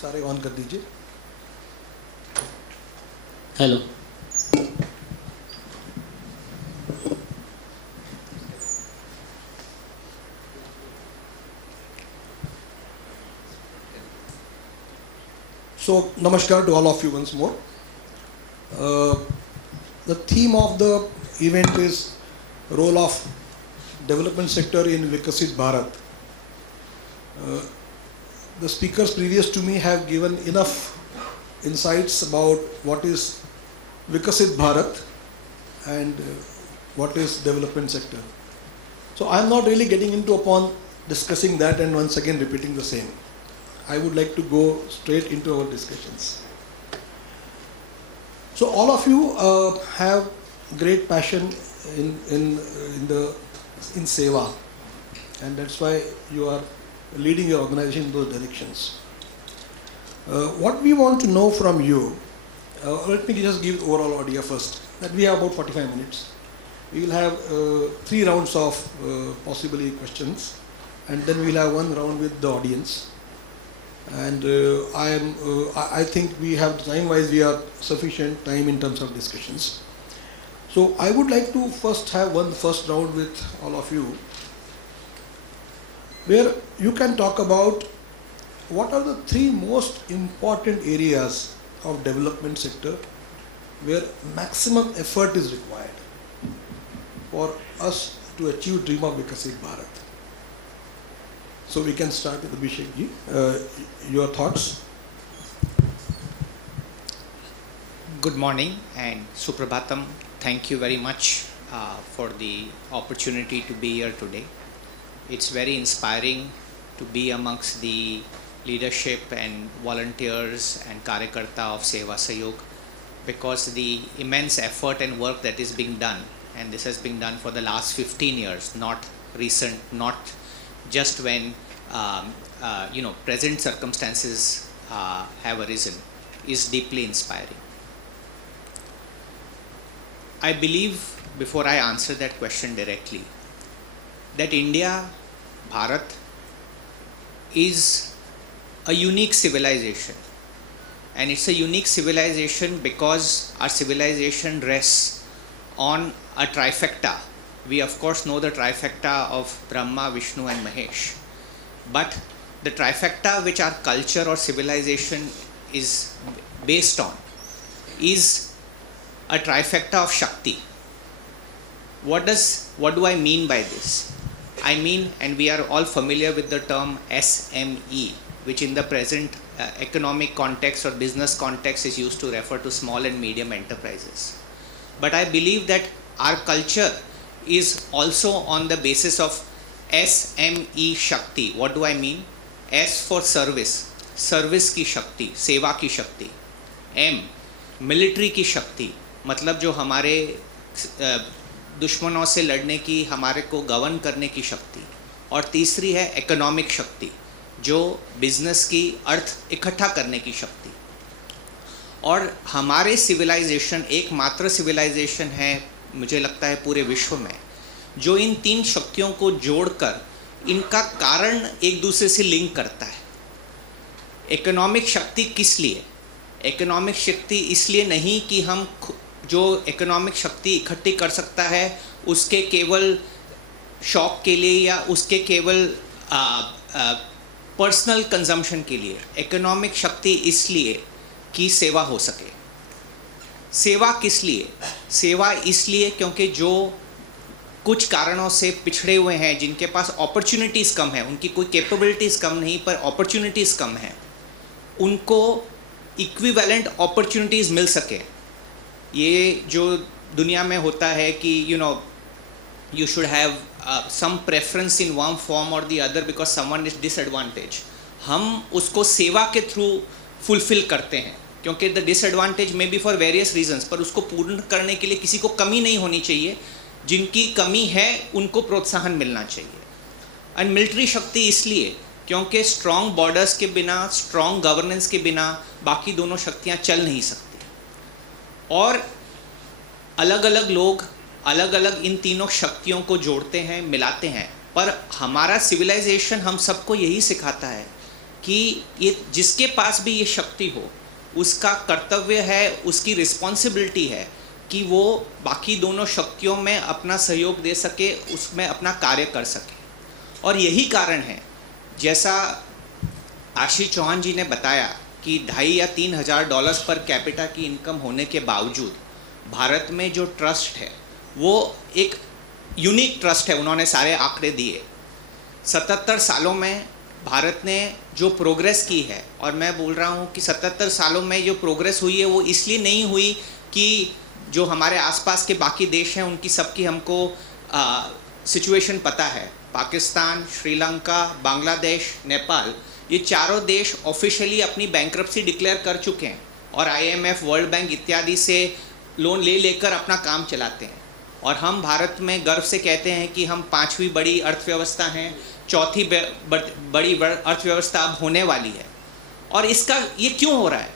सारे ऑन कर दीजिए. Hello. So, namaskar to all of you once more. The theme of the event is role of development sector in Viksit Bharat. The speakers previous to me have given enough insights about what is Viksit Bharat and what is development sector. So I am not really getting into upon discussing that and once again repeating the same. I would like to go straight into our discussions. So all of you have great passion in seva, and that's why you are leading your organization in those directions. What we want to know from you, let me just give overall idea first. That we have about 45 minutes. We will have 3 rounds of possibly questions, and then we will have 1 round with the audience. And I think we have time-wise we are sufficient time in terms of discussions. So I would like to first have one first round with all of you, where you can talk about what are the 3 most important areas of development sector where maximum effort is required for us to achieve dream of Viksit Bharat. So we can start with Abhishek ji. Your thoughts? Good morning and Suprabhatam. Thank you very much for the opportunity to be here today. It's very inspiring to be amongst the leadership and volunteers and Karyakarta of Seva Sayog, because the immense effort and work that is being done, and this has been done for the last 15 years, not recent, not just when present circumstances have arisen, is deeply inspiring. I believe, before I answer that question directly, that India, Bharat, is a unique civilization. And it's a unique civilization because our civilization rests on a trifecta. We of course know the trifecta of Brahma, Vishnu and Mahesh. But the trifecta which our culture or civilization is based on is a trifecta of Shakti. What do I mean by this? I mean, and we are all familiar with the term SME, which in the present economic context or business context is used to refer to small and medium enterprises. But I believe that our culture is also on the basis of SME Shakti. What do I mean? S for service, service की शक्ति, सेवा की शक्ति. M, military की शक्ति, मतलब जो हमारे दुश्मनों से लड़ने की, हमारे को गवर्न करने की शक्ति. और तीसरी है economic शक्ति, जो बिजनेस की अर्थ इकट्ठा करने की शक्ति. और हमारे सिविलाइजेशन एकमात्र सिविलाइजेशन है, मुझे लगता है पूरे विश्व में, जो इन 3 शक्तियों को जोड़कर इनका कारण एक दूसरे से लिंक करता है. इकोनॉमिक शक्ति किस लिए? इकोनॉमिक शक्ति इसलिए नहीं कि हम जो इकोनॉमिक शक्ति इकट्ठी कर सकता है उसके केवल शौक के लिए या उसके केवल पर्सनल कंजम्पशन के लिए. इकोनॉमिक शक्ति इसलिए कि सेवा हो सके. सेवा किस लिए? सेवा इसलिए क्योंकि जो कुछ कारणों से पिछड़े हुए हैं, जिनके पास अपॉर्चुनिटीज़ कम है, उनकी कोई कैपेबिलिटीज़ कम नहीं पर अपॉर्चुनिटीज़ कम हैं, उनको इक्विवेलेंट अपॉर्चुनिटीज़ मिल सके. ये जो दुनिया में होता है कि you should have some preference in one form or the other because someone is disadvantaged. हम उसको सेवा के थ्रू फुलफिल करते हैं, क्योंकि the disadvantage may be for various reasons, पर उसको पूर्ण करने के लिए किसी को कमी नहीं होनी चाहिए. जिनकी कमी है उनको प्रोत्साहन मिलना चाहिए. एंड मिलिट्री शक्ति इसलिए क्योंकि स्ट्रॉन्ग बॉर्डर्स के बिना, स्ट्रॉन्ग गवर्नेंस के बिना बाकी दोनों शक्तियां चल नहीं सकती. और अलग अलग लोग अलग अलग इन तीनों शक्तियों को जोड़ते हैं, मिलाते हैं. पर हमारा सिविलाइजेशन हम सबको यही सिखाता है कि ये जिसके पास भी ये शक्ति हो, उसका कर्तव्य है, उसकी रिस्पॉन्सिबिलिटी है कि वो बाकी दोनों शक्तियों में अपना सहयोग दे सके, उसमें अपना कार्य कर सके। और यही कारण है, जैसा आशीष चौहान जी ने बताया, कि 2,500 या 3,000 डॉलर्स पर कैपिटा की इनकम होने के बावजूद भारत में जो ट्रस्ट है वो एक यूनिक ट्रस्ट है। उन्होंने सारे आंकड़े दिए। 77 सालों में भारत ने जो प्रोग्रेस की है, और मैं बोल रहा हूँ कि 77 सालों में जो प्रोग्रेस हुई है वो इसलिए नहीं हुई कि जो हमारे आसपास के बाकी देश हैं उनकी सबकी हमको सिचुएशन पता है। पाकिस्तान, श्रीलंका, बांग्लादेश, नेपाल, ये चारों देश ऑफिशियली अपनी बैंक्रप्सी डिक्लेयर कर चुके हैं और IMF, वर्ल्ड बैंक इत्यादि से लोन ले लेकर अपना काम चलाते हैं। और हम भारत में गर्व से कहते हैं कि हम 5वीं बड़ी अर्थव्यवस्था हैं, 4थी बड़ी अर्थव्यवस्था अब होने वाली है। और इसका ये क्यों हो रहा है?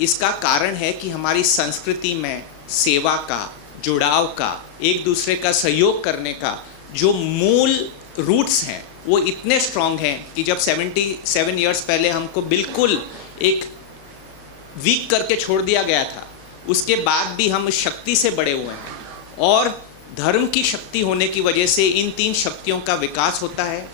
इसका कारण है कि हमारी संस्कृति में सेवा का, जुड़ाव का, एक दूसरे का सहयोग करने का जो मूल रूट्स हैं वो इतने स्ट्रॉन्ग हैं कि जब 77 इयर्स पहले हमको बिल्कुल एक वीक करके छोड़ दिया गया था, उसके बाद भी हम शक्ति से बड़े हुए हैं। और धर्म की शक्ति होने की वजह से इन 3 शक्तियों का विकास होता है।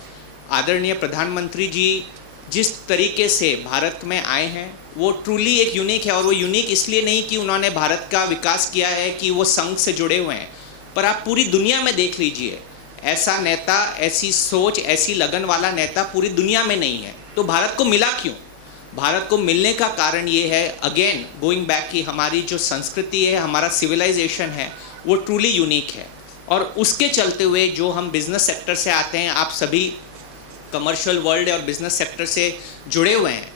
आदरणीय प्रधानमंत्री जी जिस तरीके से भारत में आए हैं वो ट्रूली एक यूनिक है। और वो यूनिक इसलिए नहीं कि उन्होंने भारत का विकास किया है कि वो संघ से जुड़े हुए हैं, पर आप पूरी दुनिया में देख लीजिए, ऐसा नेता, ऐसी सोच, ऐसी लगन वाला नेता पूरी दुनिया में नहीं है। तो भारत को मिला क्यों? भारत को मिलने का कारण ये है, अगेन गोइंग बैक, कि हमारी जो संस्कृति है, हमारा सिविलाइजेशन है, वो ट्रूली यूनिक है। और उसके चलते हुए जो हम बिज़नेस सेक्टर से आते हैं, आप सभी कमर्शियल वर्ल्ड और बिज़नेस सेक्टर से जुड़े हुए हैं,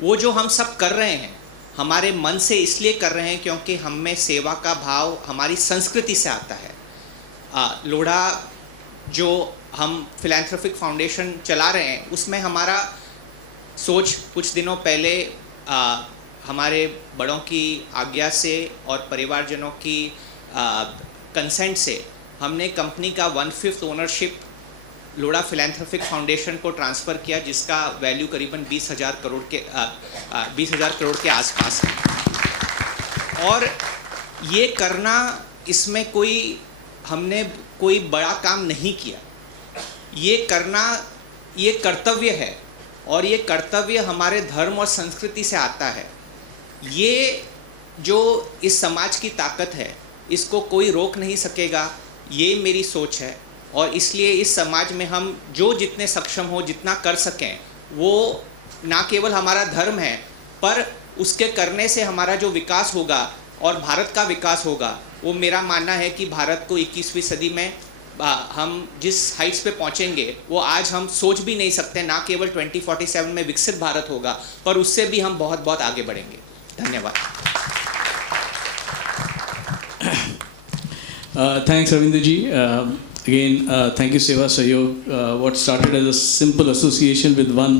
वो जो हम सब कर रहे हैं हमारे मन से इसलिए कर रहे हैं क्योंकि हम में सेवा का भाव हमारी संस्कृति से आता है। लोढ़ा जो हम फिलैंथ्रोपिक फाउंडेशन चला रहे हैं उसमें हमारा सोच कुछ दिनों पहले हमारे बड़ों की आज्ञा से और परिवारजनों की कंसेंट से हमने कंपनी का 1/5 ओनरशिप लोढ़ा फिलैंथ्रोपिक फाउंडेशन को ट्रांसफ़र किया, जिसका वैल्यू करीबन 20,000 करोड़ के आसपास है। और ये करना, इसमें हमने कोई बड़ा काम नहीं किया। ये करना ये कर्तव्य है और ये कर्तव्य हमारे धर्म और संस्कृति से आता है। ये जो इस समाज की ताकत है इसको कोई रोक नहीं सकेगा, ये मेरी सोच है। और इसलिए इस समाज में हम जो जितने सक्षम हो, जितना कर सकें, वो ना केवल हमारा धर्म है, पर उसके करने से हमारा जो विकास होगा और भारत का विकास होगा, वो मेरा मानना है कि भारत को 21वीं सदी में हम जिस हाइट्स पे पहुंचेंगे वो आज हम सोच भी नहीं सकते। ना केवल 2047 में विकसित भारत होगा, पर उससे भी हम बहुत बहुत आगे बढ़ेंगे। धन्यवाद। Thanks, Ravinder ji. Again, thank you, Seva Sayog. What started as a simple association with one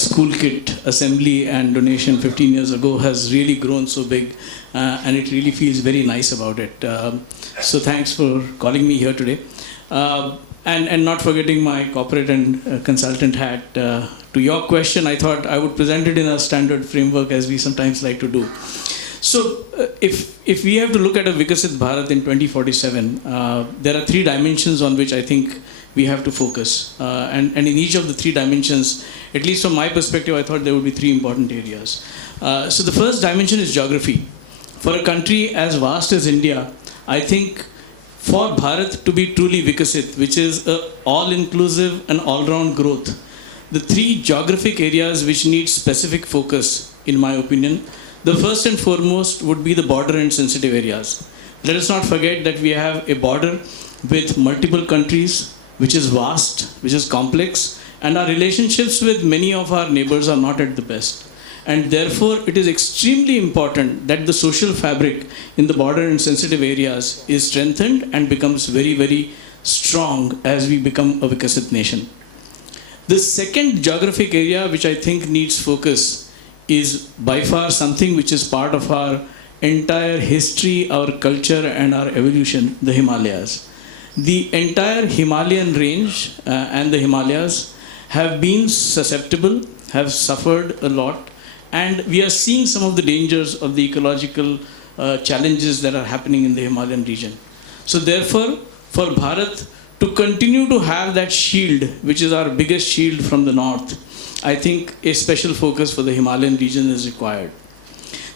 school kit assembly and donation 15 years ago has really grown so big, and it really feels very nice about it. So thanks for calling me here today. And not forgetting my corporate and consultant hat. To your question, I thought I would present it in a standard framework as we sometimes like to do. So if we have to look at a Viksit Bharat in 2047, there are 3 dimensions on which I think we have to focus. And in each of the 3 dimensions, at least from my perspective, I thought there would be 3 important areas. So the first dimension is geography. For a country as vast as India, I think for Bharat to be truly Viksit, which is all-inclusive and all-round growth, the 3 geographic areas which need specific focus, in my opinion, the first and foremost would be the border and sensitive areas. Let us not forget that we have a border with multiple countries, which is vast, which is complex, and our relationships with many of our neighbors are not at the best. And therefore, it is extremely important that the social fabric in the border and sensitive areas is strengthened and becomes very, very strong as we become a Viksit nation. The second geographic area which I think needs focus is by far something which is part of our entire history, our culture and our evolution, the Himalayas. The entire Himalayan range and the Himalayas have been susceptible have suffered a lot, and we are seeing some of the dangers of the ecological challenges that are happening in the Himalayan region. So therefore, for Bharat to continue to have that shield, which is our biggest shield from the north, I think a special focus for the Himalayan region is required.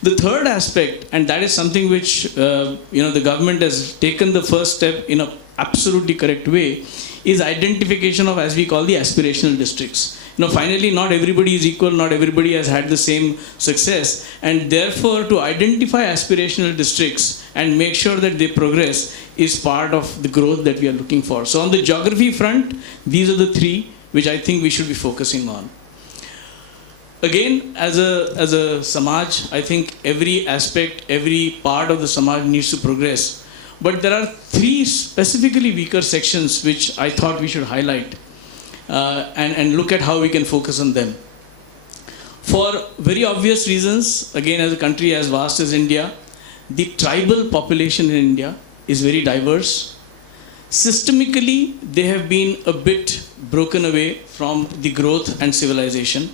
The third aspect, and that is something which the government has taken the first step in an absolutely correct way, is identification of, as we call, the aspirational districts. Finally, not everybody is equal, not everybody has had the same success, and therefore to identify aspirational districts and make sure that they progress is part of the growth that we are looking for. So on the geography front, these are the three which I think we should be focusing on. Again, as a Samaj, I think every aspect, every part of the Samaj needs to progress. But there are three specifically weaker sections which I thought we should highlight and look at how we can focus on them. For very obvious reasons, again, as a country as vast as India, the tribal population in India is very diverse. Systemically, they have been a bit broken away from the growth and civilization.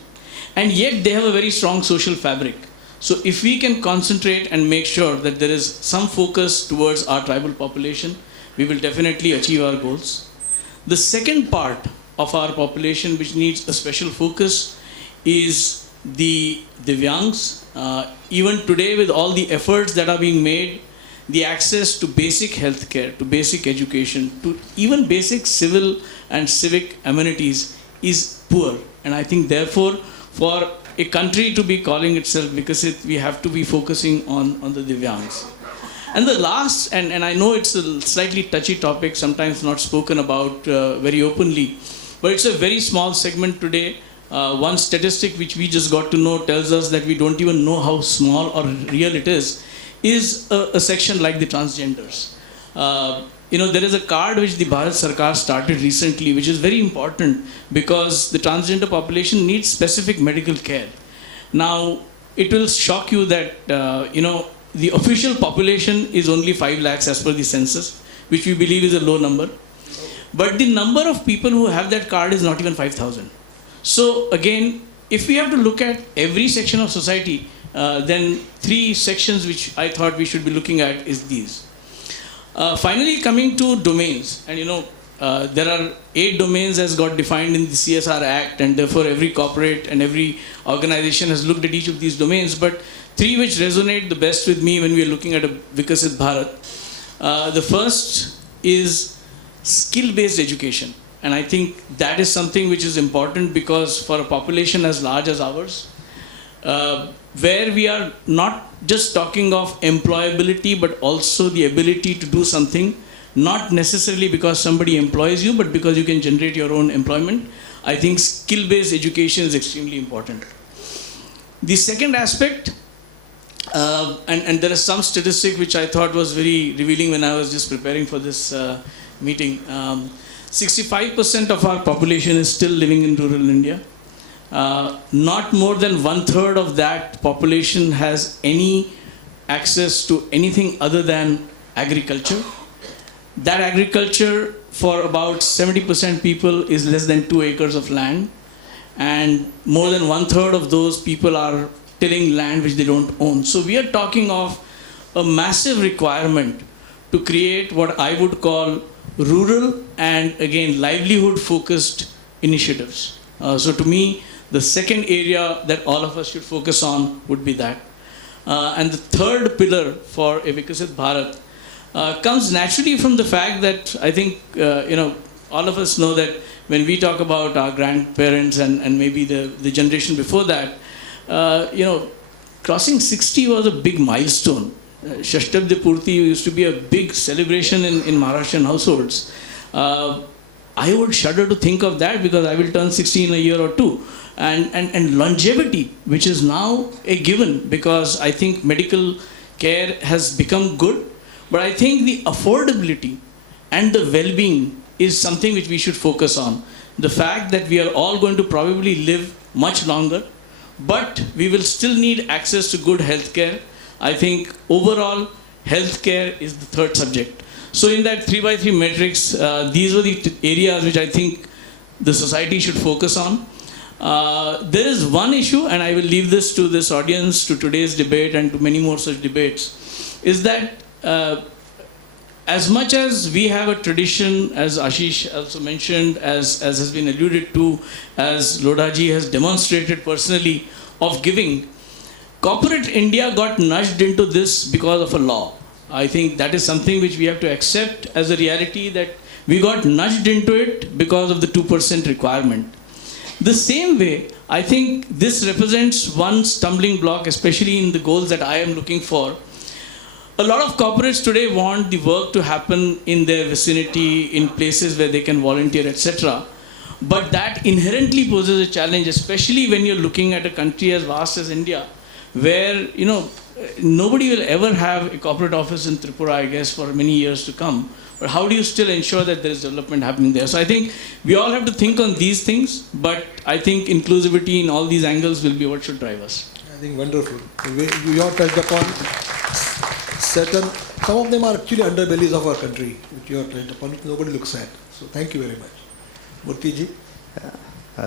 And yet they have a very strong social fabric. So if we can concentrate and make sure that there is some focus towards our tribal population, we will definitely achieve our goals. The second part of our population which needs a special focus is the Divyangs. Even today, with all the efforts that are being made, the access to basic healthcare, to basic education, to even basic civil and civic amenities is poor. And I think therefore, for a country to be calling itself Viksit, we have to be focusing on the Divyangs. And the last, and I know it's a slightly touchy topic, sometimes not spoken about very openly, but it's a very small segment today. One statistic which we just got to know tells us that we don't even know how small or real it is a section like the transgenders. There is a card which the Bharat Sarkar started recently, which is very important because the transgender population needs specific medical care. Now, it will shock you that, the official population is only 5 lakhs as per the census, which we believe is a low number. But the number of people who have that card is not even 5,000. So again, if we have to look at every section of society, then 3 sections which I thought we should be looking at is these. Finally, coming to domains, and there are 8 domains as got defined in the CSR Act, and therefore every corporate and every organization has looked at each of these domains, but 3 which resonate the best with me when we are looking at a Viksit Bharat. The first is skill-based education, and I think that is something which is important because for a population as large as ours, where we are not just talking of employability, but also the ability to do something, not necessarily because somebody employs you, but because you can generate your own employment. I think skill-based education is extremely important. The second aspect, and there is some statistic which I thought was very revealing when I was just preparing for this meeting. 65% of our population is still living in rural India. Not more than 1/3 of that population has any access to anything other than agriculture. That agriculture for about 70% people is less than 2 acres of land, and more than 1/3 of those people are tilling land which they don't own. So we are talking of a massive requirement to create what I would call rural and again livelihood focused initiatives. So to me, the second area that all of us should focus on would be that. And the third pillar for a Viksit Bharat comes naturally from the fact that I think, all of us know that when we talk about our grandparents and maybe the generation before that, crossing 60 was a big milestone. Shashtabdi Purti used to be a big celebration in Maharashtrian households. I would shudder to think of that because I will turn 60 in a year or two. And longevity, which is now a given because I think medical care has become good, but I think the affordability and the well-being is something which we should focus on. The fact that we are all going to probably live much longer, but we will still need access to good healthcare. I think overall healthcare is the third subject. So in that 3x3 matrix, these were the areas which I think the society should focus on. There is one issue, and I will leave this to this audience, to today's debate, and to many more such debates, is that as much as we have a tradition, as Ashish also mentioned, as has been alluded to, as Lodhaji has demonstrated personally, of giving, corporate India got nudged into this because of a law. I think that is something which we have to accept as a reality, that we got nudged into it because of the 2% requirement. The same way, I think this represents one stumbling block, especially in the goals that I am looking for. A lot of corporates today want the work to happen in their vicinity, in places where they can volunteer, etc. But that inherently poses a challenge, especially when you're looking at a country as vast as India, where, nobody will ever have a corporate office in Tripura, I guess, for many years to come. But how do you still ensure that there is development happening there? So I think we all have to think on these things, but I think inclusivity in all these angles will be what should drive us. I think wonderful. You have touched upon certain, some of them are actually underbellies of our country, which you have touched upon, which nobody looks at. So thank you very much. Murthy ji.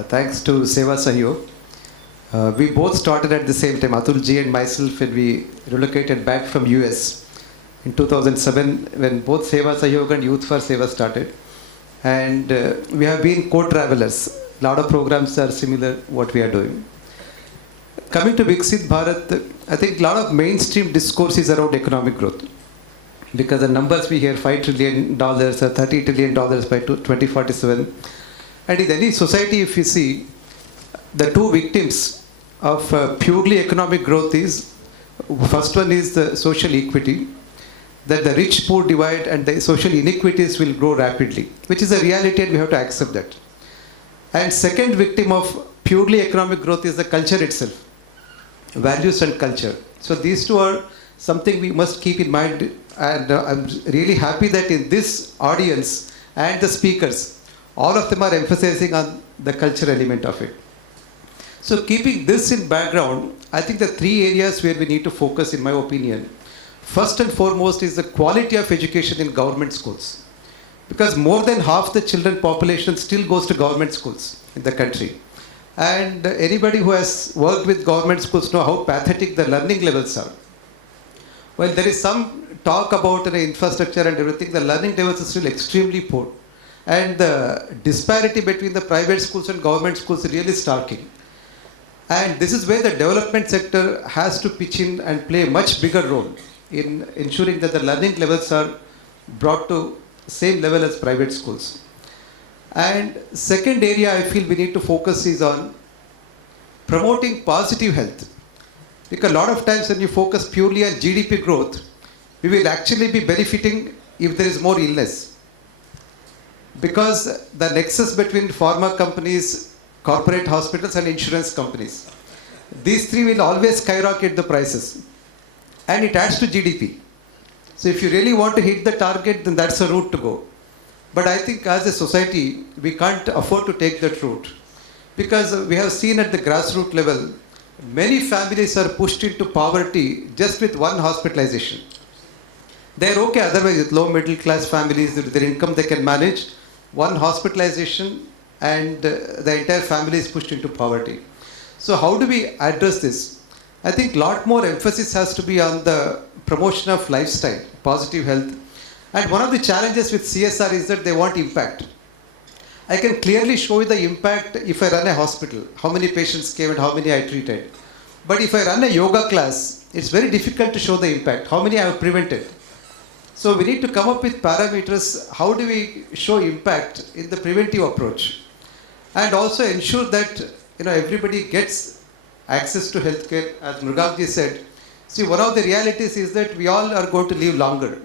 Thanks to Seva Sahyog. We both started at the same time, Atul ji and myself, when we relocated back from US in 2007, when both Seva Sahyog and Youth for Seva started. And we have been co-travelers. A lot of programs are similar what we are doing. Coming to Viksit Bharat, I think a lot of mainstream discourse is around economic growth. Because the numbers we hear, $5 trillion or $30 trillion by 2047. And in any society, if you see, the two victims of purely economic growth is, first one is the social equity, that the rich-poor divide and the social inequities will grow rapidly, which is a reality and we have to accept that. And second victim of purely economic growth is the culture itself, values and culture. So these two are something we must keep in mind, and I'm really happy that in this audience and the speakers, all of them are emphasizing on the culture element of it. So keeping this in background, I think the three areas where we need to focus, in my opinion, first and foremost is the quality of education in government schools. Because more than half the children population still goes to government schools in the country. And anybody who has worked with government schools know how pathetic the learning levels are. Well, there is some talk about the infrastructure and everything, the learning levels are still extremely poor. And the disparity between the private schools and government schools is really starking. And this is where the development sector has to pitch in and play a much bigger role in ensuring that the learning levels are brought to same level as private schools. And second area I feel we need to focus is on promoting positive health. Because a lot of times when you focus purely on GDP growth, we will actually be benefiting if there is more illness. Because the nexus between pharma companies, corporate hospitals and insurance companies, these three will always skyrocket the prices. And it adds to GDP. So if you really want to hit the target, then that's a route to go. But I think as a society, we can't afford to take that route. Because we have seen at the grassroots level, many families are pushed into poverty just with one hospitalization. They're okay otherwise with low middle class families, with their income they can manage. One hospitalization and the entire family is pushed into poverty. So how do we address this? I think a lot more emphasis has to be on the promotion of lifestyle, positive health. And one of the challenges with CSR is that they want impact. I can clearly show you the impact if I run a hospital, how many patients came and how many I treated. But if I run a yoga class, it's very difficult to show the impact, how many I have prevented. So we need to come up with parameters, how do we show impact in the preventive approach? And also ensure that everybody gets access to healthcare, as Mrugavji said. See, one of the realities is that we all are going to live longer,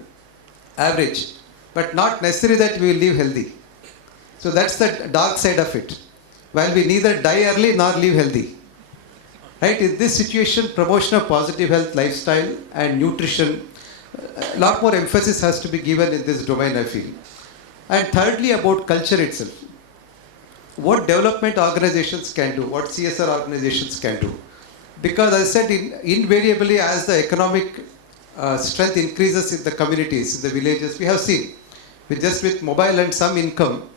average, but not necessarily that we will live healthy. So that's the dark side of it. While we neither die early nor live healthy. Right? In this situation, promotion of positive health, lifestyle and nutrition, a lot more emphasis has to be given in this domain, I feel. And thirdly, about culture itself. What development organizations can do, what CSR organizations can do. Because as I said, invariably as the economic strength increases in the communities, in the villages, we have seen, with mobile and some income,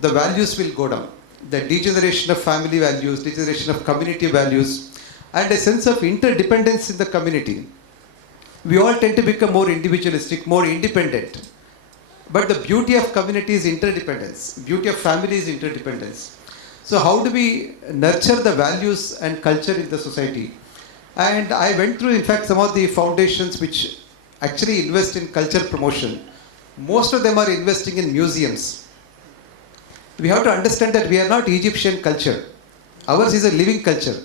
the values will go down. the degeneration of family values, degeneration of community values, and a sense of interdependence in the community. We all tend to become more individualistic, more independent. But the beauty of community is interdependence. Beauty of family is interdependence. So how do we nurture the values and culture in the society? And I went through, in fact, some of the foundations which actually invest in culture promotion. Most of them are investing in museums. We have to understand that we are not Egyptian culture. Ours is a living culture.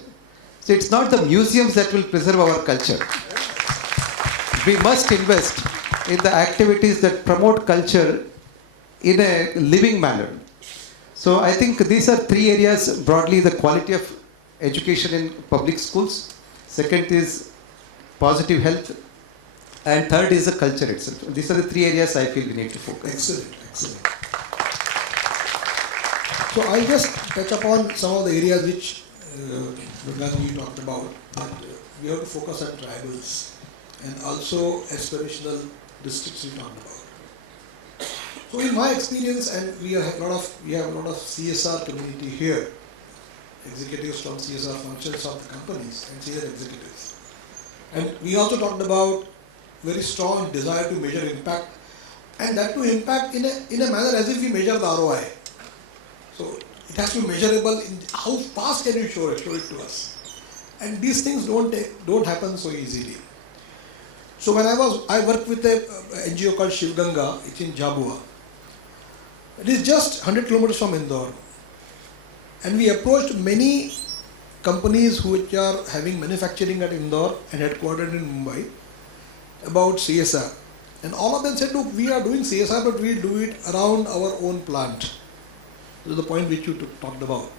So it's not the museums that will preserve our culture. We must invest in the activities that promote culture in a living manner. So I think these are three areas broadly: the quality of education in public schools, second is positive health, and third is the culture itself. These are the three areas I feel we need to focus. Excellent, excellent. So I'll just touch upon some of the areas which you talked about. That we have to focus on tribals and also aspirational districts we talked about. So in my experience, and we have a lot of CSR community here, executives from CSR functions of the companies and senior executives. And we also talked about very strong desire to measure impact, and that to impact in a manner as if we measure the ROI. So it has to be measurable in how fast can you show it to us. And these things don't happen so easily. So when I worked with a NGO called Shiv Ganga, it's in Jhabua. It is just 100 kilometers from Indore. And we approached many companies which are having manufacturing at Indore and headquartered in Mumbai about CSR. And all of them said, look, we are doing CSR, but we'll do it around our own plant. This is the point which you talked about.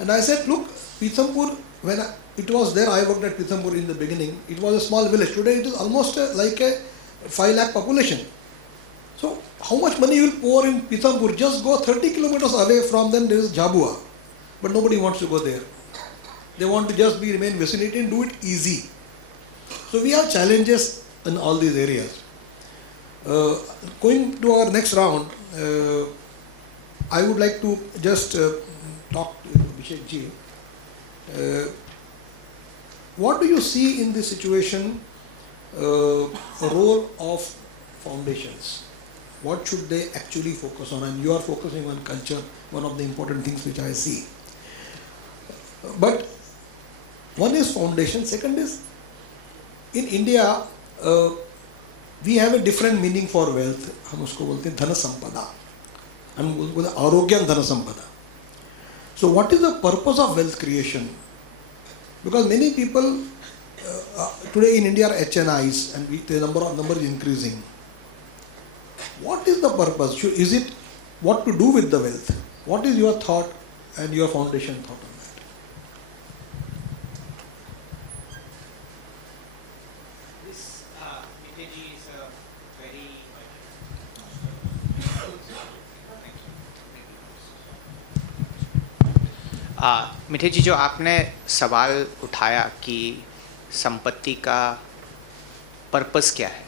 And I said, look, Pithampur, when it was there, I worked at Pithampur in the beginning. It was a small village. Today it is almost like a 5 lakh population. So how much money you will pour in Pithampur? Just go 30 kilometers away from them, there is Jhabua. But nobody wants to go there. They want to just remain vicinity and do it easy. So we have challenges in all these areas. Going to our next round, I would like to just talk to Abhishek ji. What do you see in this situation, a role of foundations? What should they actually focus on? And you are focusing on culture, one of the important things which I see. But one is foundation, second is, in India, we have a different meaning for wealth. हम उसको बोलते हैं धन संपदा. हम बोलते हैं आरोग्यम धन संपदा. So what is the purpose of wealth creation? Because many people today in India are HNIs, and the number is increasing. What is the purpose? Is it what to do with the wealth? What is your thought and your foundation thought on that? This Miteji is a very मिठे जी, जो आपने सवाल उठाया कि संपत्ति का purpose क्या है,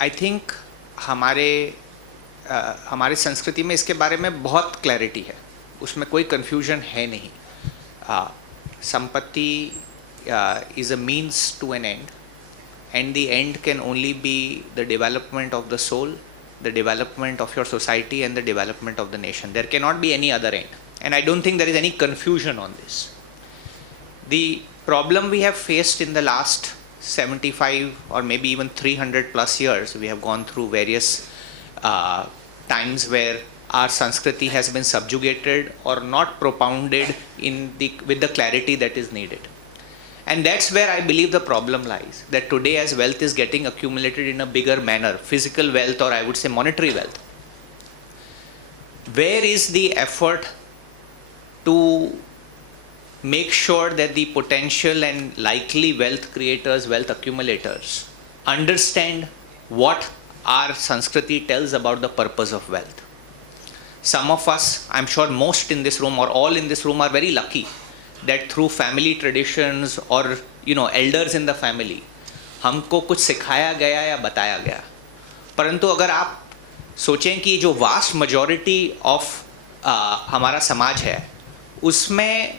आई थिंक हमारे संस्कृति में इसके बारे में बहुत क्लैरिटी है, उसमें कोई कन्फ्यूजन है नहीं. संपत्ति is a means to an end, and the end can only be the development of the soul, the development of your society, and the development of the nation. There cannot be any other end. And I don't think there is any confusion on this. The problem we have faced in the last 75 or maybe even 300 plus years, we have gone through various times where our Sanskriti has been subjugated or not propounded with the clarity that is needed. And that's where I believe the problem lies, that today as wealth is getting accumulated in a bigger manner, physical wealth or I would say monetary wealth, where is the effort to make sure that the potential and likely wealth creators, wealth accumulators understand what our Sanskriti tells about the purpose of wealth? Some of us, I'm sure most in this room or all in this room are very lucky that through family traditions or elders in the family हमको कुछ सिखाया गया या बताया गया. परंतु अगर आप सोचें कि जो vast majority of हमारा समाज है उसमें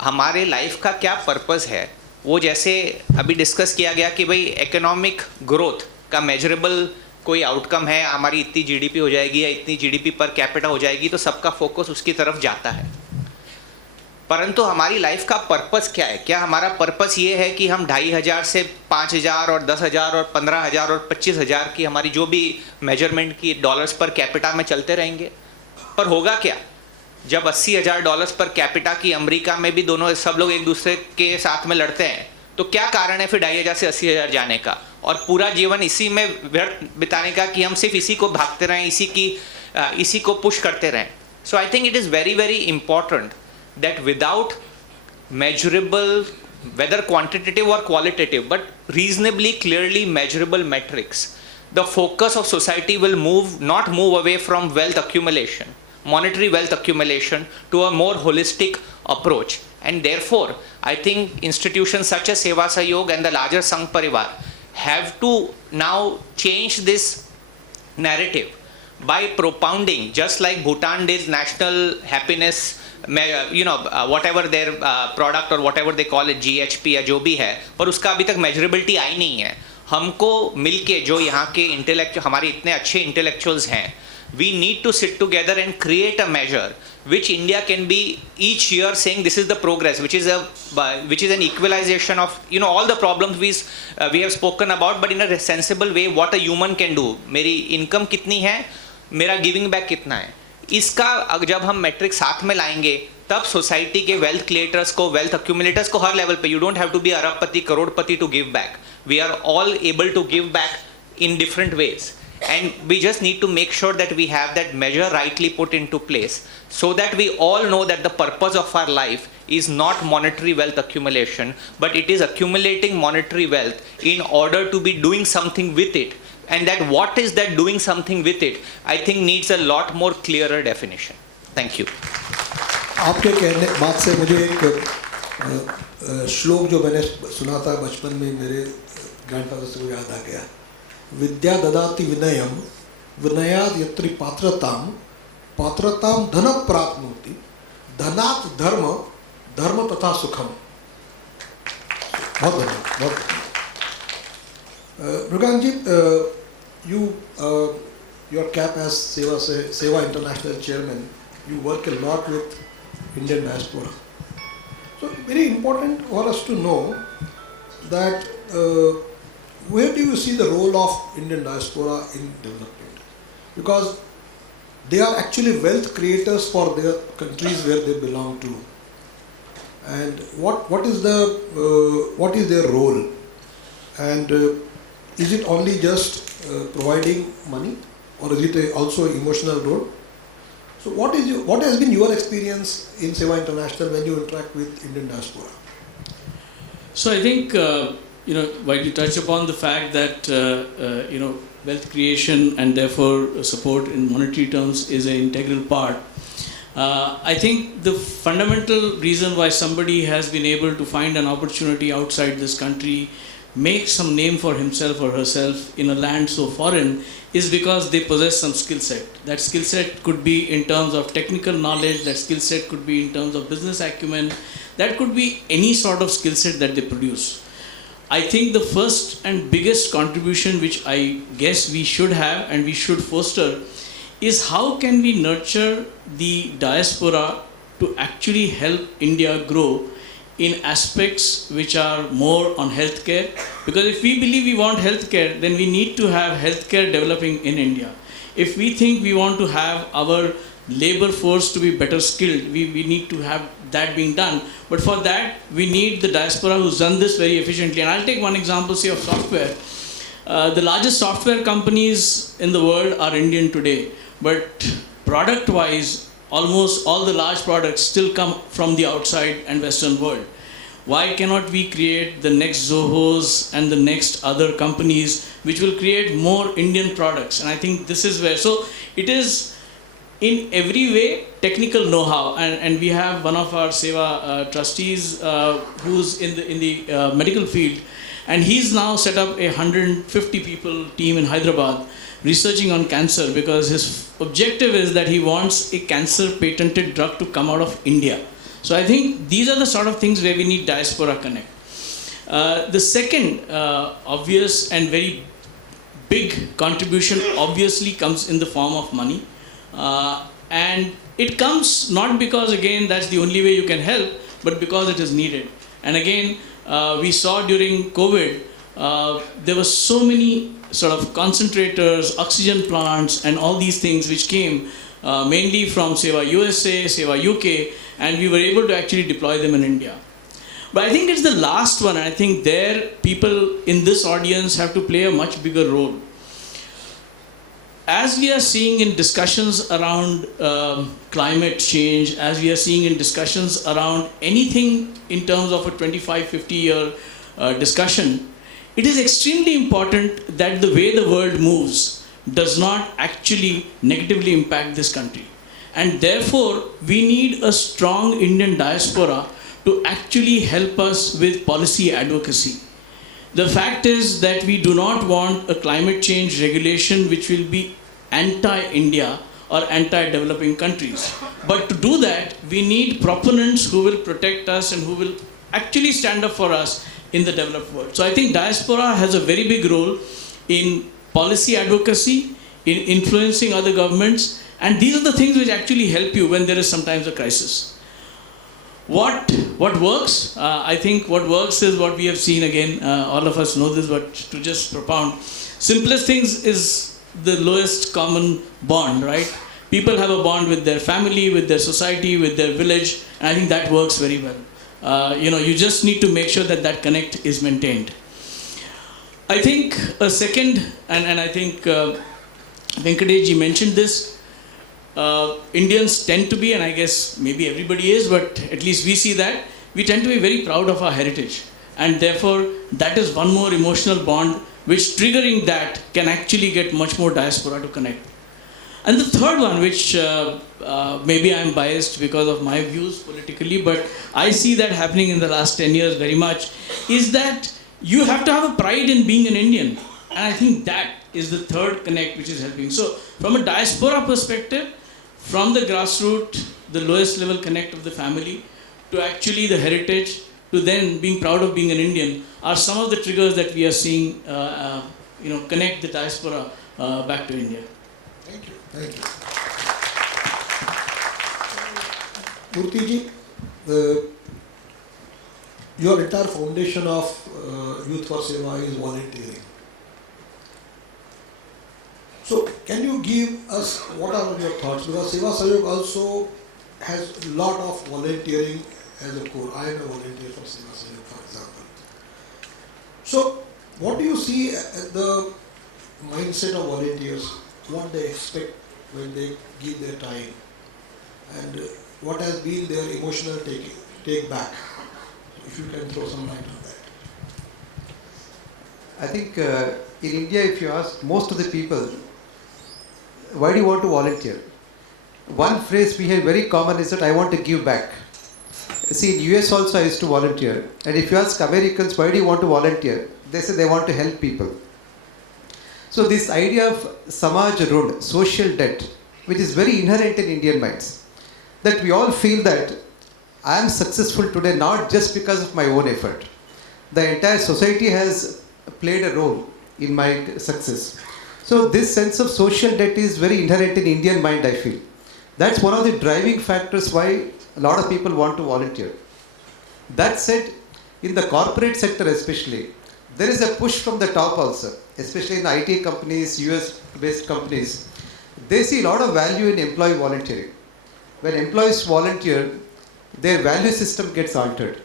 हमारे लाइफ का क्या पर्पस है, वो जैसे अभी डिस्कस किया गया कि भाई इकोनॉमिक ग्रोथ का मेजरेबल कोई आउटकम है, हमारी इतनी जीडीपी हो जाएगी या इतनी जीडीपी पर कैपिटा हो जाएगी, तो सबका फोकस उसकी तरफ जाता है। परंतु हमारी लाइफ का पर्पस क्या है? क्या हमारा पर्पस ये है कि हम 2500 से 5000 और 10,000 और 15,000 और 25,000 की हमारी जो भी मेजरमेंट की डॉलर्स पर कैपिटा में चलते रहेंगे? पर होगा क्या जब 80,000 डॉलर्स पर कैपिटा की अमेरिका में भी दोनों सब लोग एक दूसरे के साथ में लड़ते हैं, तो क्या कारण है फिर 2500 से 80,000 जाने का और पूरा जीवन इसी में व्यर्थ बिताने का कि हम सिर्फ इसी को भागते रहें, इसी को पुश करते रहें? So I think it is very very important that without measurable, whether quantitative or qualitative, but reasonably clearly measurable metrics, the focus of society will not move away from wealth accumulation, monetary wealth accumulation, to a more holistic approach. And therefore, I think institutions such as Seva Sahyog and the larger Sangh Parivar have to now change this narrative by propounding, just like Bhutan did national happiness, whatever their product or whatever they call it, GHP या जो भी है, पर उसका अभी तक measurability आई नहीं है। हमको मिलके जो यहाँ के हमारे इतने अच्छे इंटेलेक्चुअल्स हैं, we need to sit together and create a measure which India can be each year saying this is the progress, which is an equalization of all the problems we have spoken about, but in a sensible way what a human can do. मेरी income कितनी है, मेरा giving back कितना है, इसका जब हम matric साथ में लाएंगे तब सोसाइटी के वेल्थ क्रिएटर्स को, वेल्थ अक्यूमुलेटर्स को हर लेवल पे, you don't have to be अरबपति करोड़पति to give back, we are all able to give back in different ways, and we just need to make sure that we have that measure rightly put into place so that we all know that the purpose of our life is not monetary wealth accumulation, but it is accumulating monetary wealth in order to be doing something with it, and that what is that doing something with it, I think needs a lot more clearer definition. Thank you. आपके कहने बात से मुझे एक श्लोक जो मैंने सुना था बचपन में मेरे ग्रैंडफादर से वो याद आ गया, विद्या ददाति विनयम विनयाद यत्रि पात्रताम पात्रताम धन प्राप्नोति धनात् धर्म धर्म तथा सुखम। बहुत धन्यवाद, बहुत मृगांक जी, your cap as Seva International Chairman, you work a lot with Indian diaspora. So very important for us to know that where do you see the role of Indian diaspora in development? Because they are actually wealth creators for their countries where they belong to. And what is their role? And is it only just providing money, or is it also emotional role? So what has been your experience in Seva International when you interact with Indian diaspora? So I think while you touch upon the fact that wealth creation and therefore support in monetary terms is an integral part, I think the fundamental reason why somebody has been able to find an opportunity outside this country, make some name for himself or herself in a land so foreign, is because they possess some skill set. That skill set could be in terms of technical knowledge, that skill set could be in terms of business acumen, that could be any sort of skill set that they produce. I think the first and biggest contribution which I guess we should have and we should foster is how can we nurture the diaspora to actually help India grow in aspects which are more on healthcare. Because if we believe we want healthcare, then we need to have healthcare developing in India. If we think we want to have our labor force to be better skilled, we need to have that being done. But for that, we need the diaspora who's done this very efficiently. And I'll take one example, say, of software. The largest software companies in the world are Indian today. But product-wise, almost all the large products still come from the outside and Western world. Why cannot we create the next Zohos and the next other companies which will create more Indian products? And I think this is where, so it is in every way technical know-how, and we have one of our Seva trustees who's in the medical field, And he's now set up a 150 people team in Hyderabad researching on cancer, because his objective is that he wants a cancer patented drug to come out of India. So I think these are the sort of things where we need diaspora connect. The second obvious and very big contribution obviously comes in the form of money. And it comes not because, again, that's the only way you can help, but because it is needed. And again, we saw during COVID, there were so many sort of concentrators, oxygen plants, and all these things which came mainly from Seva USA, Seva UK, and we were able to actually deploy them in India. But I think it's the last one, and I think there people in this audience have to play a much bigger role. As we are seeing in discussions around climate change, as we are seeing in discussions around anything in terms of a 25, 50-year discussion, it is extremely important that the way the world moves does not actually negatively impact this country. And therefore, we need a strong Indian diaspora to actually help us with policy advocacy. The fact is that we do not want a climate change regulation which will be anti-India or anti-developing countries. But to do that, we need proponents who will protect us and who will actually stand up for us in the developed world. So I think diaspora has a very big role in policy advocacy, in influencing other governments, and these are the things which actually help you when there is sometimes a crisis. What works? I think what works is what we have seen again. All of us know this, but to just propound, simplest things is the lowest common bond, right? People have a bond with their family, with their society, with their village, and I think that works very well. You just need to make sure that that connect is maintained. I think a second, and I think Venkateshji mentioned this, Indians tend to be, and I guess maybe everybody is, but at least we see that, we tend to be very proud of our heritage. And therefore, that is one more emotional bond which triggering that can actually get much more diaspora to connect. And the third one, which maybe I'm biased because of my views politically, but I see that happening in the last 10 years very much, is that you have to have a pride in being an Indian. And I think that is the third connect which is helping. So from a diaspora perspective, from the grassroots, the lowest level connect of the family, to actually the heritage, to then being proud of being an Indian, are some of the triggers that we are seeing connect the diaspora back to India. Thank you. Thank you. Murthy ji, your entire foundation of Youth for Seva is volunteering. So, can you give us what are your thoughts? Because Seva Sahyog also has a lot of volunteering as a core. I am a volunteer for Seva Sahyog, for example. So, what do you see the mindset of volunteers? What they expect when they give their time, and what has been their emotional take back? If you can throw some light on that. I think in India, if you ask most of the people, why do you want to volunteer? One phrase we hear very common is that I want to give back. See, in US also I used to volunteer, and if you ask Americans why do you want to volunteer, they say they want to help people. So this idea of Samaj Run, social debt, which is very inherent in Indian minds, that we all feel that I am successful today not just because of my own effort. The entire society has played a role in my success. So this sense of social debt is very inherent in Indian mind, I feel. That's one of the driving factors why a lot of people want to volunteer. That said, in the corporate sector especially, there is a push from the top also, especially in the IT companies, US-based companies. They see a lot of value in employee volunteering. When employees volunteer, their value system gets altered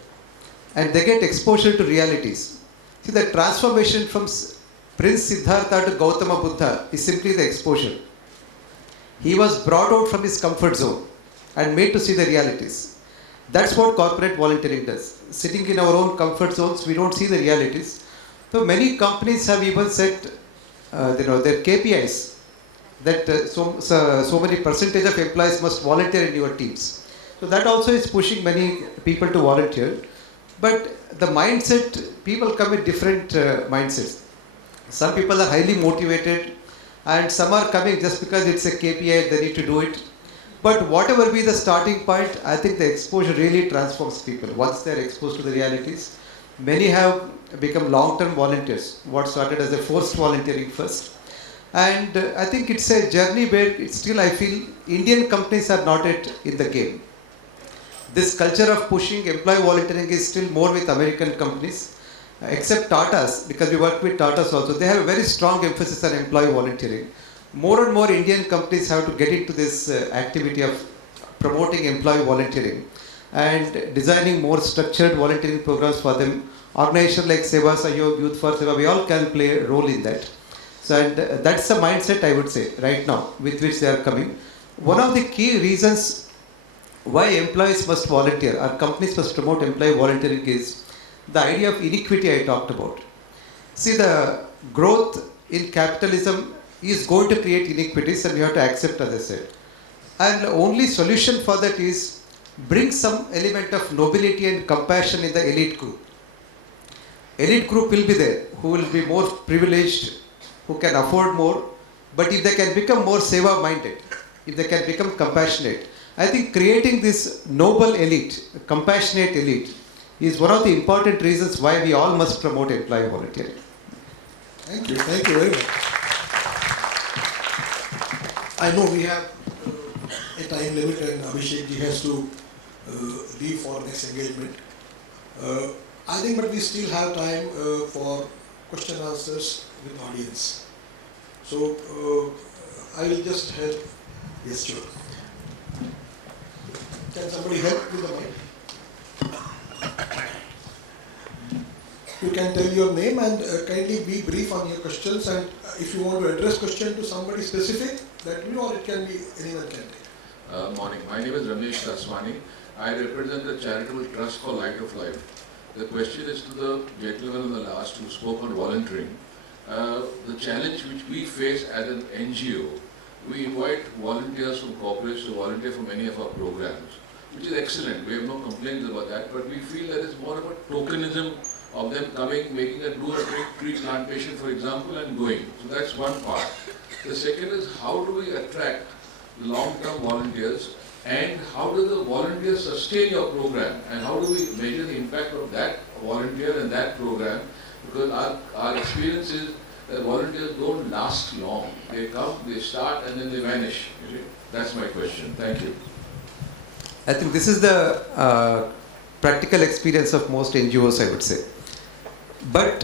and they get exposure to realities. See, the transformation from Prince Siddhartha to Gautama Buddha is simply the exposure. He was brought out from his comfort zone and made to see the realities. That's what corporate volunteering does. Sitting in our own comfort zones, we don't see the realities. So many companies have even set their KPIs that so many percentage of employees must volunteer in your teams. So that also is pushing many people to volunteer. But the mindset, people come with different mindsets. Some people are highly motivated and some are coming just because it's a KPI, they need to do it. But whatever be the starting point, I think the exposure really transforms people once they're exposed to the realities. Many have become long-term volunteers, what started as a forced volunteering first. And I think it's a journey where it's still, I feel, Indian companies are not yet in the game. This culture of pushing employee volunteering is still more with American companies, except Tata's, because we work with Tata's also. They have a very strong emphasis on employee volunteering. More and more Indian companies have to get into this activity of promoting employee volunteering and designing more structured volunteering programs for them. Organizations like Seva Sahyog, Youth for Seva, we all can play a role in that. So, and that's the mindset, I would say, right now, with which they are coming. One of the key reasons why employees must volunteer or companies must promote employee volunteering is the idea of inequity I talked about. See, the growth in capitalism is going to create inequities and we have to accept, as I said. And the only solution for that is bring some element of nobility and compassion in the elite group. Elite group will be there, who will be more privileged, who can afford more, but if they can become more seva minded, if they can become compassionate, I think creating this noble elite, compassionate elite, is one of the important reasons why we all must promote employee volunteering. Thank you very much. I know we have a time limit and Abhishek ji has to leave for next engagement. I think but we still have time for question and answers with audience. So I will just help. Yes, sure. Can somebody help with the mic? You can tell your name and kindly be brief on your questions, and if you want to address question to somebody specific, that you know, or it can be anyone can take. Morning. My name is Ramesh Daswani. I represent the charitable trust called Light of Life. The question is to the gentleman on the last who spoke on volunteering. The challenge which we face as an NGO, we invite volunteers from corporates to volunteer for many of our programs, which is excellent. We have no complaints about that, but we feel that it's more about tokenism of them coming, making a tree plantation, for example, and going. So that's one part. The second is how do we attract long-term volunteers, and how do the volunteers sustain your program, and how do we measure the impact of that volunteer and that program, because our experience is that volunteers don't last long. They come, they start, and then they vanish. That's my question. Thank you. I think this is the practical experience of most NGOs, I would say. But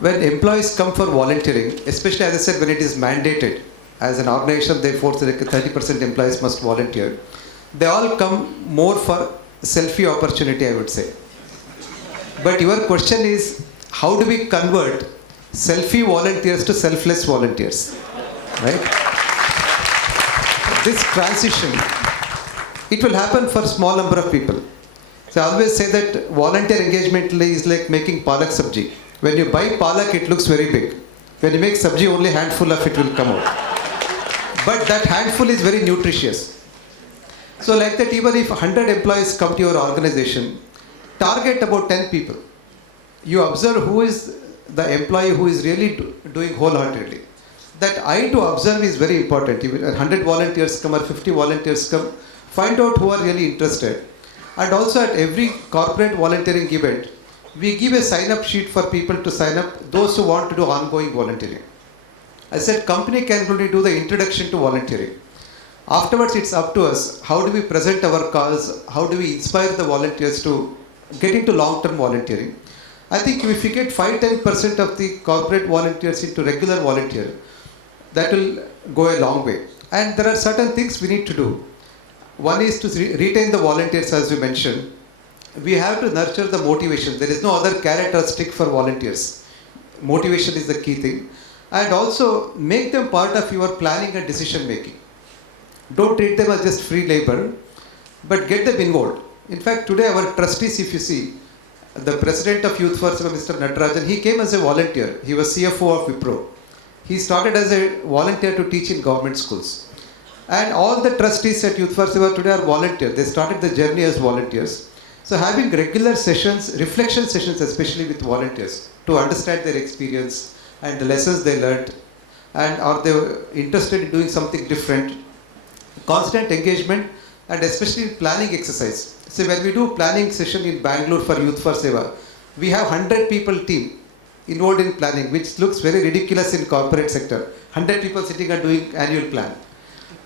when employees come for volunteering, especially as I said, when it is mandated, as an organization they force that 30% employees must volunteer, they all come more for selfie opportunity, I would say. But your question is, how do we convert selfie volunteers to selfless volunteers? Right? This transition, it will happen for a small number of people. So I always say that volunteer engagement is like making palak sabji. When you buy palak, it looks very big. When you make sabji, only a handful of it will come out. But that handful is very nutritious. So like that, even if 100 employees come to your organization, target about 10 people. You observe who is the employee who is really doing wholeheartedly. That eye to observe is very important. Even 100 volunteers come or 50 volunteers come, find out who are really interested. And also at every corporate volunteering event, we give a sign-up sheet for people to sign up, those who want to do ongoing volunteering. I said company can only do the introduction to volunteering. Afterwards, it's up to us. How do we present our cause? How do we inspire the volunteers to get into long-term volunteering? I think if we get 5-10% of the corporate volunteers into regular volunteer, that will go a long way. And there are certain things we need to do. One is to retain the volunteers, as you mentioned. We have to nurture the motivation. There is no other carrot or stick for volunteers. Motivation is the key thing. And also make them part of your planning and decision making. Don't treat them as just free labor, but get them involved. In fact, today our trustees, if you see, the president of Youth for Seva, Mr. Natarajan, he came as a volunteer. He was CFO of Wipro. He started as a volunteer to teach in government schools. And all the trustees at Youth for Seva today are volunteers. They started the journey as volunteers. So having regular sessions, reflection sessions especially with volunteers to understand their experience and the lessons they learned, and are they interested in doing something different, constant engagement, and especially planning exercise. So when we do planning session in Bangalore for Youth for Seva, we have 100 people team involved in planning, which looks very ridiculous in corporate sector. 100 people sitting and doing annual plan.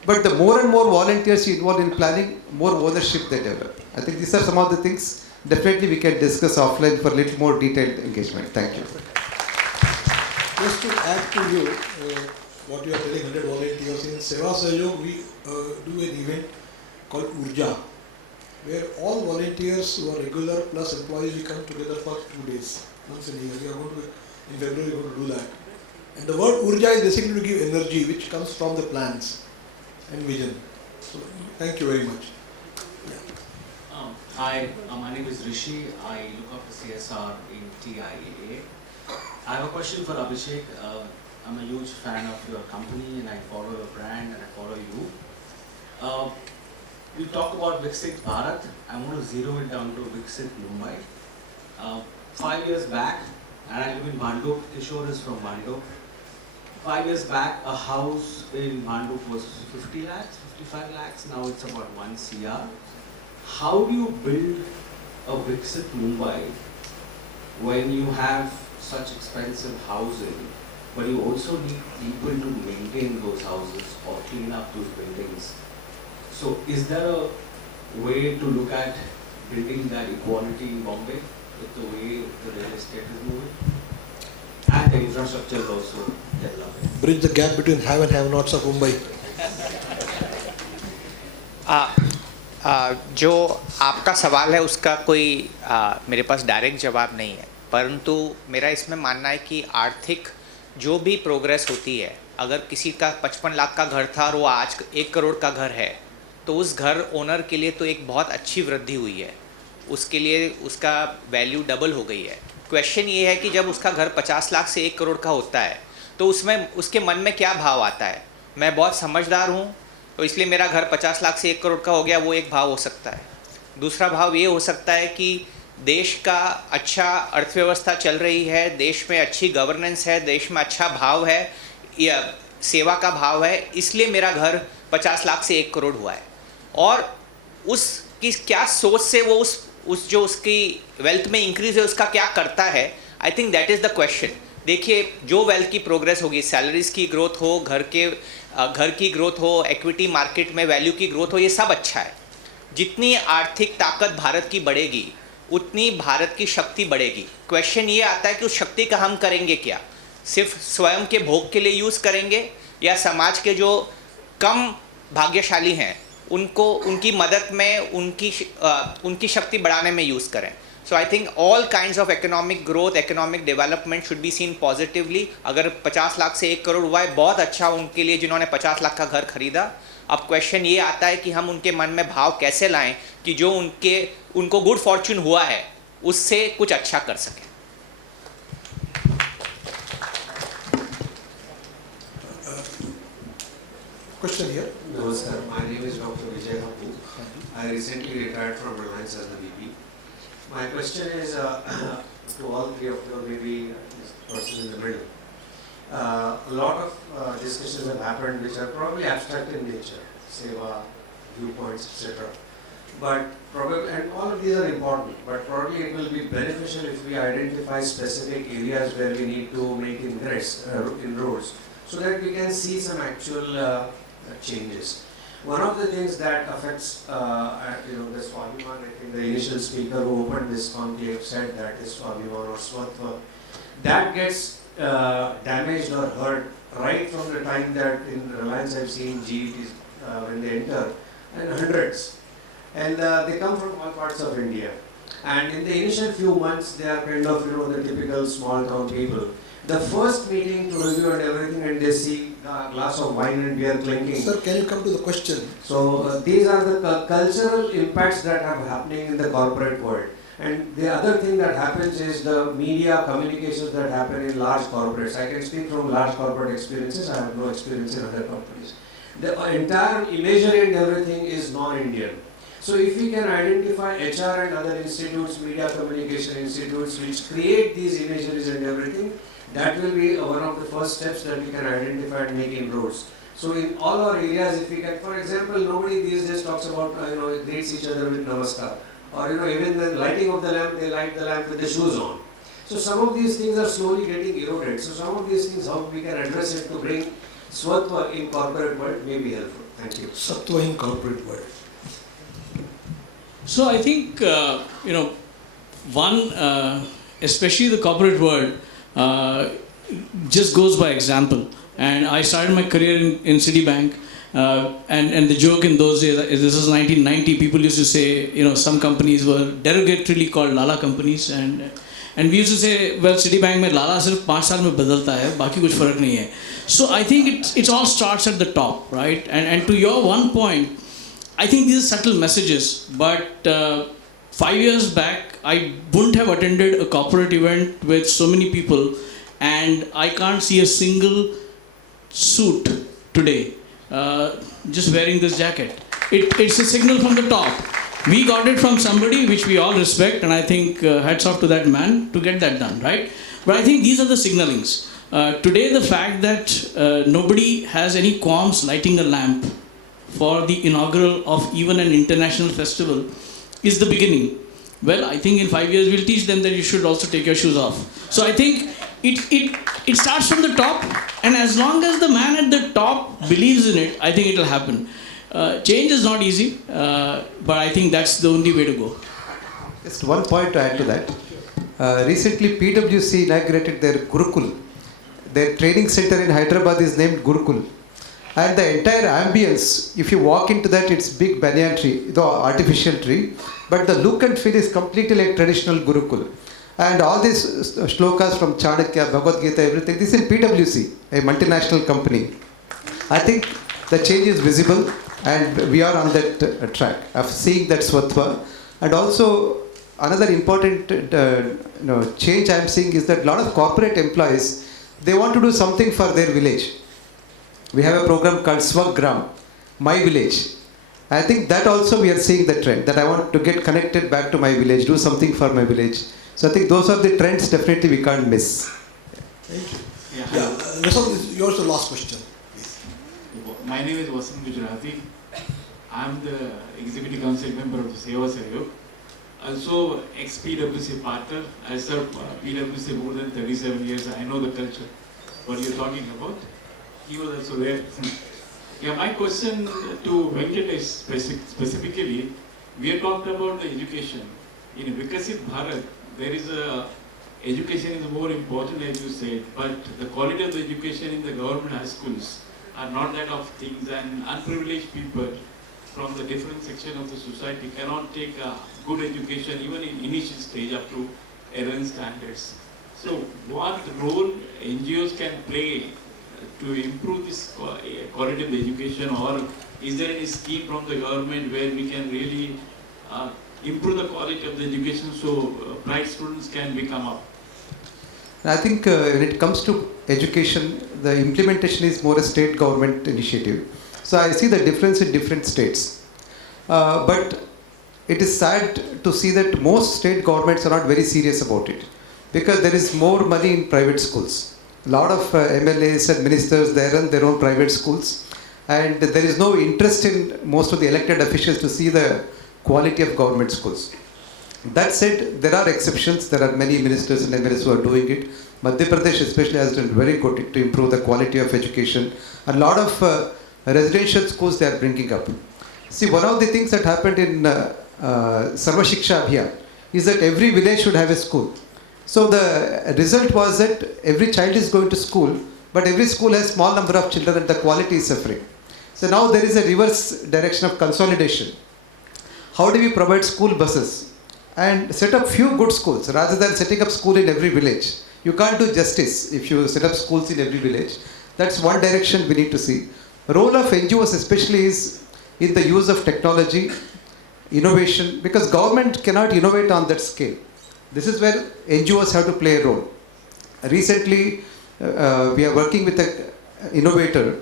But the more and more volunteers you involve in planning, more ownership they develop. I think these are some of the things definitely we can discuss offline for a little more detailed engagement. Thank you. Just to add to you, what you are telling 100 volunteers, in Seva Sahyog we do an event called Urja, where all volunteers who are regular plus employees, we come together for 2 days, once in a year. We are going to, in February, we are going to do that. And the word Urja is basically to give energy, which comes from the plans and vision. So, thank you very much. Hi, my name is Rishi. I look after CSR in TIAA. I have a question for Abhishek. I'm a huge fan of your company and I follow your brand and I follow you. You talk about Viksit Bharat. I want to zero it down to Viksit Mumbai. 5 years back, and I live in Bhandup, Kishore is from Bhandup. 5 years back, a house in Bhandup was 50 lakhs, 55 lakhs, now it's about 1 CR. How do you build a Viksit Mumbai when you have such expensive housing, but you also need people to maintain those houses or clean up those buildings? So is there a way to look at building that equality in Bombay with the way the real estate is moving? And the infrastructure is also developing. Bridge the gap between have and have nots of Mumbai. जो आपका सवाल है उसका कोई मेरे पास direct जवाब नहीं है, परंतु मेरा इसमें मानना है कि आर्थिक जो भी प्रोग्रेस होती है, अगर किसी का 55 लाख का घर था और वो आज 1 करोड़ का घर है, तो उस घर ओनर के लिए तो एक बहुत अच्छी वृद्धि हुई है, उसके लिए उसका वैल्यू डबल हो गई है। क्वेश्चन ये है कि जब उसका घर 50 लाख से 1 करोड़ का होता है तो उसमें उसके मन में क्या भाव आता है? मैं बहुत समझदार हूँ तो इसलिए मेरा घर 50 लाख से 1 करोड़ का हो गया, वो एक भाव हो सकता है। दूसरा भाव ये हो सकता है कि देश का अच्छा अर्थव्यवस्था चल रही है, देश में अच्छी गवर्नेंस है, देश में अच्छा भाव है या सेवा का भाव है, इसलिए मेरा घर 50 लाख से 1 करोड़ हुआ है। और उसकी क्या सोच से वो उस जो उसकी वेल्थ में इंक्रीज है उसका क्या करता है, I think that is the question. देखिए, जो वेल्थ की प्रोग्रेस होगी, सैलरीज की ग्रोथ हो, घर की ग्रोथ हो, इक्विटी मार्केट में वैल्यू की ग्रोथ हो, ये सब अच्छा है। जितनी आर्थिक ताकत भारत की बढ़ेगी उतनी भारत की शक्ति बढ़ेगी। क्वेश्चन ये आता है कि उस शक्ति का हम करेंगे क्या? सिर्फ स्वयं के भोग के लिए यूज़ करेंगे या समाज के जो कम भाग्यशाली हैं उनको उनकी मदद में उनकी शक्ति बढ़ाने में यूज़ करें? So I think all kinds of economic growth, economic development should be seen positively. अगर 50 लाख से 1 करोड़ हुआ है, बहुत अच्छा उनके लिए जिन्होंने 50 लाख का घर खरीदा। अब क्वेश्चन ये आता है कि हम उनके मन में भाव कैसे लाएं कि जो उनको गुड फॉर्च्यून हुआ है उससे कुछ अच्छा कर सकें। Question here. No, sir. My name is Dr. Vijay Kapoor. I recently retired from Reliance as the VP. My question is to all three of you, maybe this person in the middle. A lot of discussions have happened which are probably abstract in nature, seva, viewpoints, etc. But probably, and all of these are important, but probably it will be beneficial if we identify specific areas where we need to make inroads, so that we can see some actual changes. One of the things that affects, the Swabiman, I think the initial speaker who opened this conclave said that is Swabiman or Swatva, that gets damaged or hurt right from the time that in Reliance I've seen GETs when they enter, and hundreds. And they come from all parts of India. And in the initial few months, they are kind of, the typical small town people. The first meeting to review and everything, and they see a glass of wine and beer clinking. Sir, can you come to the question? So these are the cultural impacts that are happening in the corporate world. And the other thing that happens is the media communications that happen in large corporates. I can speak from large corporate experiences. I have no experience in other companies. The entire imagery and everything is non-Indian. So if we can identify HR and other institutes, media communication institutes, which create these imageries and everything, that will be one of the first steps that we can identify and make inroads. So in all our areas, if we can, for example, nobody these days talks about, greets each other with namaskar. Or, even the lighting of the lamp, they light the lamp with the shoes on. So some of these things are slowly getting eroded. So some of these things, how we can address it to bring Swatva in corporate world may be helpful. Thank you. Sattva in corporate world. So I think, especially the corporate world, just goes by example. And I started my career in Citibank, and the joke in those days, this was 1990, people used to say, some companies were derogatorily called Lala companies, and we used to say, well, Citibank mein Lala sirf 5 saal mein badalta hai, baki kuch farak nahi hai. So I think it all starts at the top, right? And to your one point, I think these are subtle messages, but 5 years back, I wouldn't have attended a corporate event with so many people, and I can't see a single suit today just wearing this jacket. It's a signal from the top. We got it from somebody which we all respect, and I think hats off to that man to get that done, right? But I think these are the signalings. Today, the fact that nobody has any qualms lighting a lamp for the inaugural of even an international festival is the beginning. Well, I think in 5 years we'll teach them that you should also take your shoes off. So I think it starts from the top, and as long as the man at the top believes in it, I think it will happen. Change is not easy, but I think that's the only way to go. Just one point to add to that. Recently, PwC inaugurated their Gurukul. Their training center in Hyderabad is named Gurukul. And the entire ambience, if you walk into that, it's big banyan tree, the artificial tree, but the look and feel is completely like traditional Gurukul. And all these shlokas from Chanakya, Bhagavad Gita, everything, this is in PwC, a multinational company. I think the change is visible, and we are on that track of seeing that Swatva. And also, another important change I am seeing is that a lot of corporate employees, they want to do something for their village. We have a program called Swagram, My Village. I think that also we are seeing the trend, that I want to get connected back to my village, do something for my village. So I think those are the trends definitely we can't miss. Thank you. Yeah, yours the last question, please. My name is Vasant Gujarati. I am the Executive Council member of the Seva Sahyog. Also ex-PwC partner. I served PwC more than 37 years. I know the culture, what you are talking about. He was also there. My question to Venkatesh specifically, we have talked about the education. In Viksit Bharat, there is education is more important, as you said, but the quality of the education in the government high schools are not that of things, and unprivileged people from the different section of the society cannot take a good education even in initial stage up to errant standards. So what role NGOs can play to improve this quality of the education, or is there any scheme from the government where we can really improve the quality of the education so bright students can become up? I think when it comes to education, the implementation is more a state government initiative. So I see the difference in different states. But it is sad to see that most state governments are not very serious about it, because there is more money in private schools. A lot of MLAs and ministers, they run their own private schools, and there is no interest in most of the elected officials to see the quality of government schools. That said, there are exceptions. There are many ministers and MLAs who are doing it. Madhya Pradesh especially has done very good to improve the quality of education. A lot of residential schools they are bringing up. See, one of the things that happened in Sarva Shiksha Abhiyan is that every village should have a school. So the result was that every child is going to school, but every school has small number of children and the quality is suffering. So now there is a reverse direction of consolidation. How do we provide school buses and set up few good schools rather than setting up school in every village? You can't do justice if you set up schools in every village. That's one direction we need to see. Role of NGOs especially is in the use of technology, innovation, because government cannot innovate on that scale. This is where NGOs have to play a role. Recently, we are working with an innovator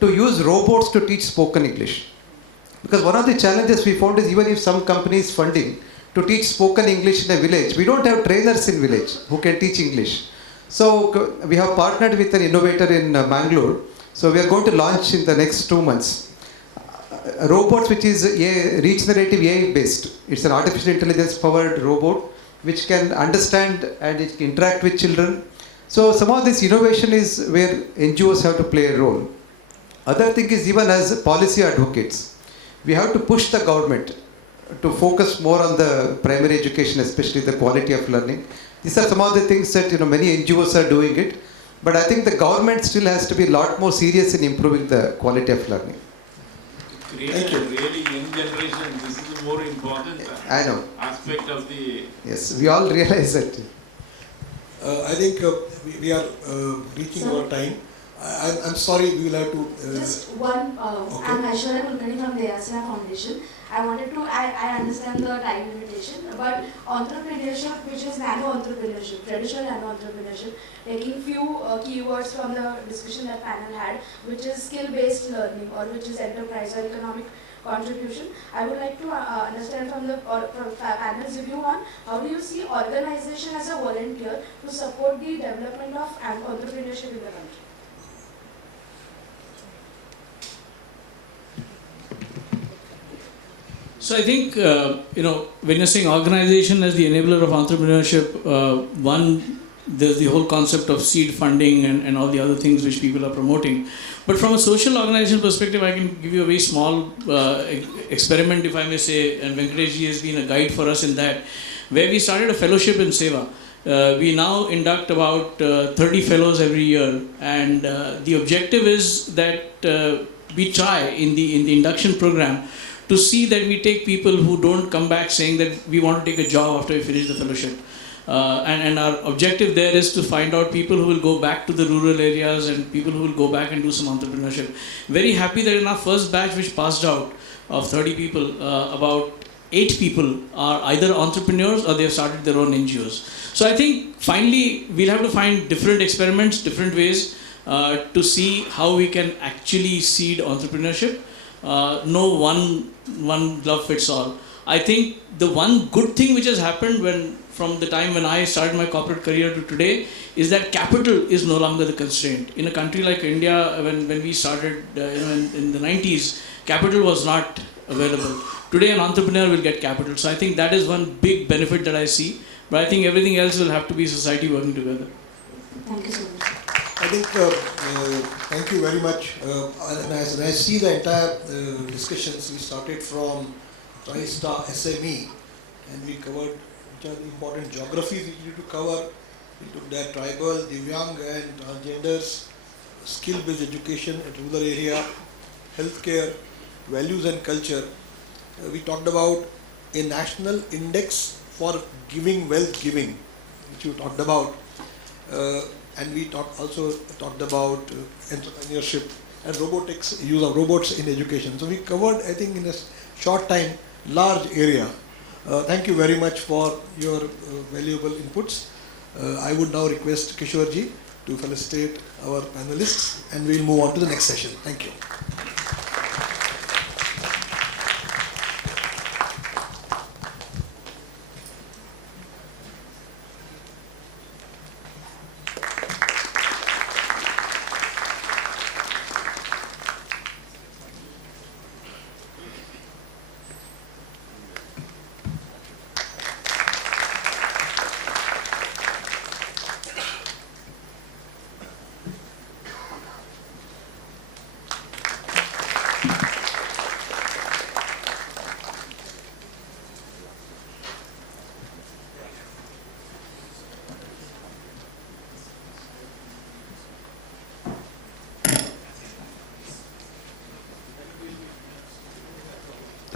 to use robots to teach spoken English. Because one of the challenges we found is even if some companies funding to teach spoken English in a village, we don't have trainers in village who can teach English. So we have partnered with an innovator in Mangalore. So we are going to launch in the next 2 months robots which is regenerative AI based. It's an artificial intelligence powered robot which can understand and it can interact with children. So some of this innovation is where NGOs have to play a role. Other thing is even as policy advocates, we have to push the government to focus more on the primary education, especially the quality of learning. These are some of the things that many NGOs are doing it, but I think the government still has to be a lot more serious in improving the quality of learning. Create a really young generation. This is a more important aspect of the. Yes, we all realize that. I think we are reaching our time. I'm sorry, we will have to. Just one. Okay. I'm Aishwarya Kulkarni from the Asana Foundation. I understand the time limitation, but entrepreneurship, which is nano entrepreneurship, traditional nano entrepreneurship, taking few keywords from the discussion that panel had, which is skill-based learning or which is enterprise or economic contribution. I would like to understand from the panel's view on how do you see organization as a volunteer to support the development of entrepreneurship in the country? So I think, when you're saying organization as the enabler of entrepreneurship, there's the whole concept of seed funding and all the other things which people are promoting. But from a social organization perspective, I can give you a very small experiment, if I may say, and Venkateshji has been a guide for us in that, where we started a fellowship in Seva. We now induct about 30 fellows every year, and the objective is that we try in the induction program to see that we take people who don't come back saying that we want to take a job after we finish the fellowship. And our objective there is to find out people who will go back to the rural areas and people who will go back and do some entrepreneurship. Very happy that in our first batch which passed out of 30 people, about 8 people are either entrepreneurs or they have started their own NGOs. So I think finally we'll have to find different experiments, different ways to see how we can actually seed entrepreneurship. No one glove fits all. I think the one good thing which has happened from the time when I started my corporate career to today is that capital is no longer the constraint. In a country like India, when we started in the 90s, capital was not available. Today an entrepreneur will get capital. So I think that is one big benefit that I see. But I think everything else will have to be society working together. Thank you so much. I think, thank you very much. And as I see the entire discussions, we started from Tri-Star SME and we covered which are the important geographies we need to cover. We took that tribal, Divyang and transgenders, skill-based education at rural area, healthcare, values and culture. We talked about a national index for giving, wealth giving, which you talked about. And we also talked about entrepreneurship and robotics, use of robots in education. So we covered, I think, in a short time, large area. Thank you very much for your valuable inputs. I would now request Kishorji to felicitate our panelists and we'll move on to the next session. Thank you.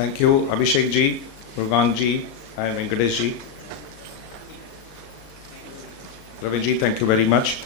Thank you, Abhishek ji, Mrugang ji, and Venkatesh ji. Ravi ji, thank you very much.